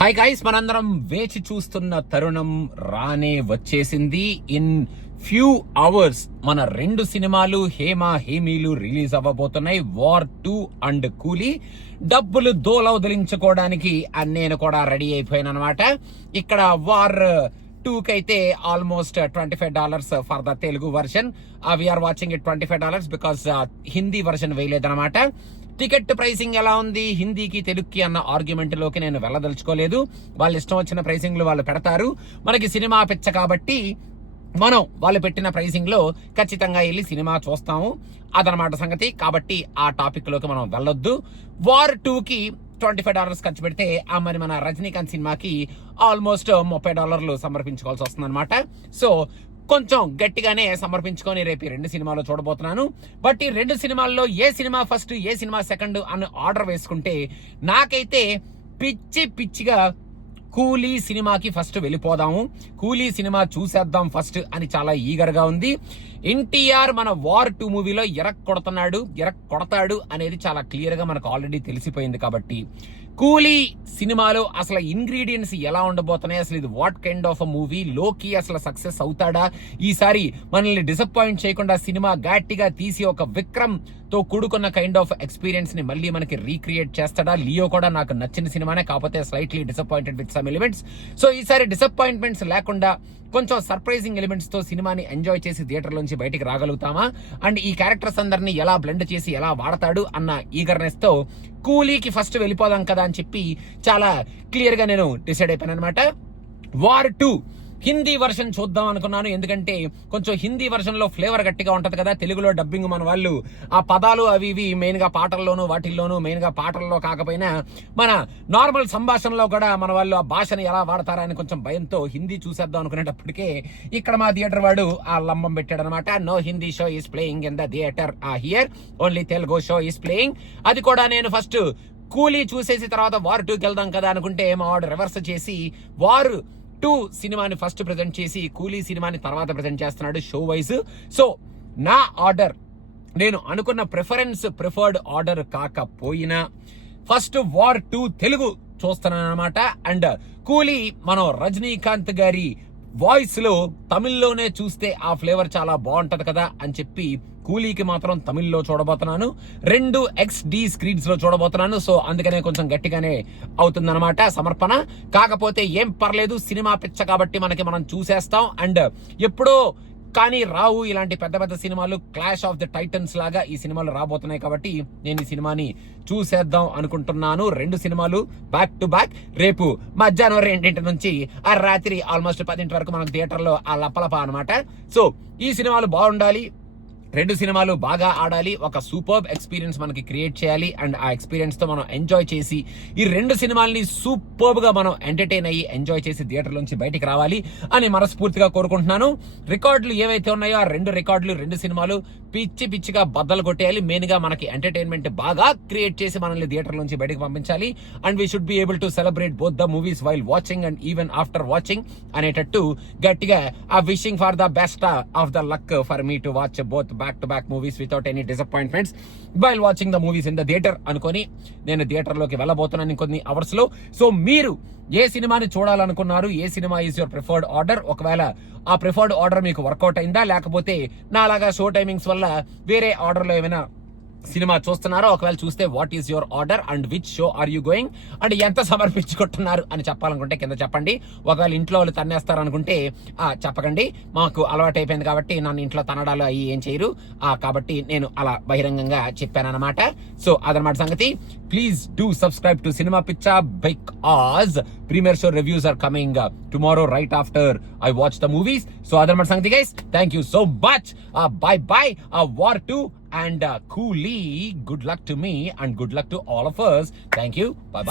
Hi guys, మనందరం వేచి చూస్తున్న తరుణం రానే వచ్చేసింది. ఇన్ ఫ్యూ అవర్స్ మన రెండు సినిమాలు హేమీలు రిలీజ్ అవ్వబోతున్నాయి. వార్ 2 అండ్ కూలీ. డబ్బులు దోలవదిలించుకోవడానికి నేను కూడా రెడీ అయిపోయాను అనమాట. ఇక్కడ వార్ 2 కైతే almost $25 for the Telugu version. We're watching it $25 because Hindi version వేయలేదన్నమాట. టికెట్ ప్రైసింగ్ ఎలా ఉంది హిందీకి తెలుగుకి అన్న ఆర్గ్యుమెంట్ లోకి నేను వెళ్ళదలుచుకోలేదు. వాళ్ళు ఇష్టం వచ్చిన ప్రైసింగ్లు వాళ్ళు పెడతారు. మనకి సినిమా పిచ్చ కాబట్టి మనం వాళ్ళు పెట్టిన ప్రైసింగ్ లో ఖచ్చితంగా వెళ్ళి సినిమా చూస్తాము. అదనమాట సంగతి. కాబట్టి ఆ టాపిక్ లోకి మనం వెళ్ళొద్దు. వార్ 2కి $25 ఖర్చు పెడితే మరి మన రజనీకాంత్ సినిమాకి ఆల్మోస్ట్ $30 సమర్పించుకోవాల్సి వస్తుంది అనమాట. సో కొంచెం గట్టిగానే సమర్పించుకొని రేపు ఈ రెండు సినిమాలు చూడబోతున్నాను. బట్ ఈ రెండు సినిమాల్లో ఏ సినిమా ఫస్ట్ ఏ సినిమా సెకండ్ అని ఆర్డర్ వేసుకుంటే నాకైతే పిచ్చిగా కూలీ సినిమాకి ఫస్ట్ వెళ్ళిపోదాము, కూలీ సినిమా చూసేద్దాం ఫస్ట్ అని చాలా ఈగర్ గా ఉంది. ఎన్టీఆర్ మన వార్ 2 మూవీలో కొడతాడు అనేది చాలా క్లియర్ గా మనకు ఆల్రెడీ తెలిసిపోయింది. కాబట్టి కూలీ సినిమాలో అసలు ఇంగ్రీడియంట్స్ ఎలా ఉండబోతున్నాయి, అసలు ఇది what kind of a movie, లోకి అసలు సక్సెస్ అవుతాడా, ఈసారి మనల్ని డిసప్పాయింట్ చేయకుండా సినిమా గట్టిగా తీసి ఒక విక్రమ్ తో కూడుకున్న కైండ్ ఆఫ్ ఎక్స్పీరియన్స్ ని మళ్ళీ మనకి రీక్రియేట్ చేస్తాడా. లియో కూడా నాకు నచ్చిన సినిమానే, కాకపోతే slightly disappointed with some elements. So ఈసారి డిసప్పాయింట్మెంట్స్ లేకుండా కొంచెం సర్ప్రైజింగ్ ఎలిమెంట్స్ తో సినిమాని ఎంజాయ్ చేసి థియేటర్ నుంచి బయటికి రాగలుగుతామా, అండ్ ఈ క్యారెక్టర్స్ అందరినీ ఎలా బ్లెండ్ చేసి ఎలా వాడతాడు అన్న ఈగర్నెస్ తో కూలీకి ఫస్ట్ వెళ్ళిపోదాం కదా అని చెప్పి చాలా క్లియర్ గా నేను డిసైడ్ అయిపోయాను అనమాట. వార్ 2 హిందీ వర్షన్ చూద్దాం అనుకున్నాను. ఎందుకంటే కొంచెం హిందీ వర్షన్ లో ఫ్లేవర్ గట్టిగా ఉంటది కదా. తెలుగులో డబ్బింగ్ మన వాళ్ళు ఆ పదాలు అవి ఇవి మెయిన్ గా పాటల్లోనూ వాటిల్లోనూ, మెయిన్ గా పాటల్లో కాకపోయినా మన నార్మల్ సంభాషణలో కూడా మన వాళ్ళు ఆ భాషను ఎలా వాడతారా అని కొంచెం భయంతో హిందీ చూసేద్దాం అనుకునేటప్పటికే ఇక్కడ మా థియేటర్ వాడు ఆ లంబం పెట్టాడు అనమాట. No Hindi show is playing in the theatre here, only Telugu show is playing. అది కూడా నేను ఫస్ట్ కూలీ చూసేసి తర్వాత వార్ 2కి వెళ్దాం కదా అనుకుంటే మా వాడు రివర్స్ చేసి వార్ 2 సినిమాని ఫస్ట్ ప్రెజెంట్ చేసి కూలీ సినిమాని తర్వాత ప్రెజెంట్ చేస్తున్నాడు షో వైజ్. సో నా ఆర్డర్ నేను అనుకున్న ప్రిఫర్డ్ ఆర్డర్ కాకపోయినా ఫస్ట్ వార్ 2 తెలుగు చూస్తున్నాను అనమాట. అండ్ కూలీ మనం రజనీకాంత్ గారి వాయిస్ లో తమిళ్లోనే చూస్తే ఆ ఫ్లేవర్ చాలా బాగుంటది కదా అని చెప్పి కూలీకి మాత్రం తమిళ్లో చూడబోతున్నాను. 2 XD స్క్రీన్స్ లో చూడబోతున్నాను. సో అందుకనే కొంచెం గట్టిగానే అవుతుందన్నమాట సమర్పణ. కాకపోతే ఏం పర్లేదు, సినిమా పిచ్చ కాబట్టి మనం చూసేస్తాం. అండ్ ఎప్పుడో కానీ రావు ఇలాంటి పెద్ద సినిమాలు, క్లాష్ ఆఫ్ ద టైటన్స్ లాగా ఈ సినిమాలు రాబోతున్నాయి. కాబట్టి నేను ఈ సినిమాని చూసేద్దాం అనుకుంటున్నాను. 2 సినిమాలు బ్యాక్ టు బ్యాక్. రేపు మధ్యాహ్నం 2 నుంచి ఆ రాత్రి ఆల్మోస్ట్ 10 వరకు మనం థియేటర్లో ఆ లపలప అనమాట. సో ఈ సినిమాలు బాగుండాలి, 2 సినిమాలు బాగా ఆడాలి, ఒక సూపర్బ్ ఎక్స్పీరియన్స్ మనకి క్రియేట్ చేయాలి. అండ్ ఆ ఎక్స్పీరియన్స్ తో మనం ఎంజాయ్ చేసి ఈ 2 సినిమాల్ని సూపర్బ్ గా మనం ఎంటర్టైన్ అయ్యి ఎంజాయ్ చేసి థియేటర్ నుంచి బయటికి రావాలి అని మనస్ఫూర్తిగా కోరుకుంటున్నాను. రికార్డులు ఏవైతే ఉన్నాయో ఆ 2 రికార్డులు 2 సినిమాలు పిచ్చిగా బద్దలు కొట్టేయాలి. మెయిన్ గా మనకి ఎంటర్టైన్మెంట్ బాగా క్రియేట్ చేసి మనల్ని థియేటర్ నుంచి బయటకు పంపించాలి. And we should be able to celebrate both the movies while watching and even after watching అనేటట్టు గట్టిగా ఆ wishing for the best of the luck for me to watch both back to back movies without any disappointments while watching the movies in the theater అనుకొని నేను theatre లోకి వెళ్ళబోతున్నాను ఇంకొన్ని hours లో. So మీరు ఏ సినిమాని చూడాలనుకున్నారు, ఏ సినిమా ఈజ్ యువర్ ప్రిఫర్డ్ ఆర్డర్, ఒకవేళ ఆ ప్రిఫర్డ్ ఆర్డర్ మీకు వర్కౌట్ అయిందా, లేకపోతే నా అలాగా షో టైమింగ్స్ వల్ల వేరే ఆర్డర్ లో ఏమైనా సినిమా చూస్తున్నారో, ఒకవేళ చూస్తే what is your order and which show are you going, and ఎంత సమర్పించుకుంటున్నారు అని చెప్పాలనుకుంటే కింద చెప్పండి. ఒకవేళ ఇంట్లో వాళ్ళు తన్నేస్తారు అనుకుంటే చెప్పకండి, మాకు అలవాటు అయిపోయింది కాబట్టి నన్ను ఇంట్లో తనడాలు అయ్యి ఏం చేయరు కాబట్టి నేను అలా బహిరంగంగా చెప్పానన్నమాట. సో అదనమాట సంగతి. ప్లీజ్ డూ సబ్స్క్రైబ్ టు సినిమా పిచ్చా because premiere show reviews are coming tomorrow right after I watch the movies. So అదనమాట సంగతి guys. Thank you so much. Bye. War 2 and Coolie. Good luck to me and good luck to all of us. Thank you. Bye.